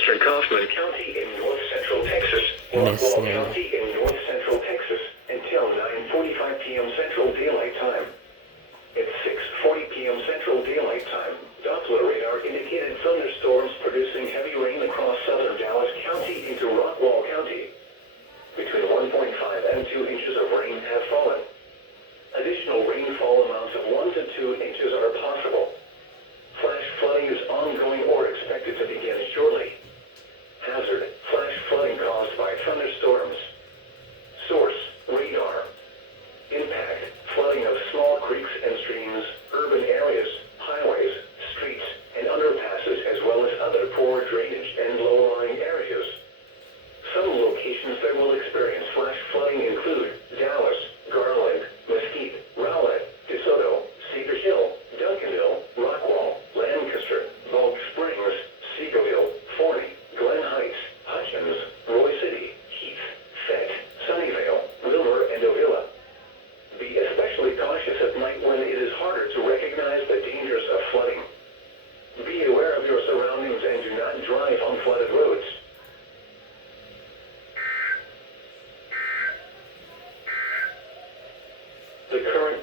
western Kaufman County in north central Texas, Rockwall County in north central Texas, until 9:45 p.m. Central Daylight Time. At 6:40 p.m. Central Daylight Time, Doppler radar indicated thunderstorms producing heavy rain across southern Dallas County into Rockwall County. Between 1.5 and 2 inches of rain have fallen. Additional rainfall amounts of 1 to 2 inches are possible. Flash flooding is ongoing or expected to begin shortly. Hazard: flash flooding caused by thunderstorms. Source: radar. Impact: flooding of small creeks and streams, urban areas, highways, streets, and underpasses, as well as other poor drainage and low-lying areas. Some locations that will experience flash flooding include Dallas, Garland, Mesquite, Rowlett, DeSoto, Cedar Hill, Duncanville, Rockwall, Lancaster, Bulk Springs, Seagoville, Forney, Glen Heights, Hutchins, Roy City, Heath, Fett, Sunnyvale, Wilmer, and Ovilla. Be especially cautious at night when it is harder to recognize the dangers of flooding. Be aware of your surroundings and do not drive on flooded roads. The current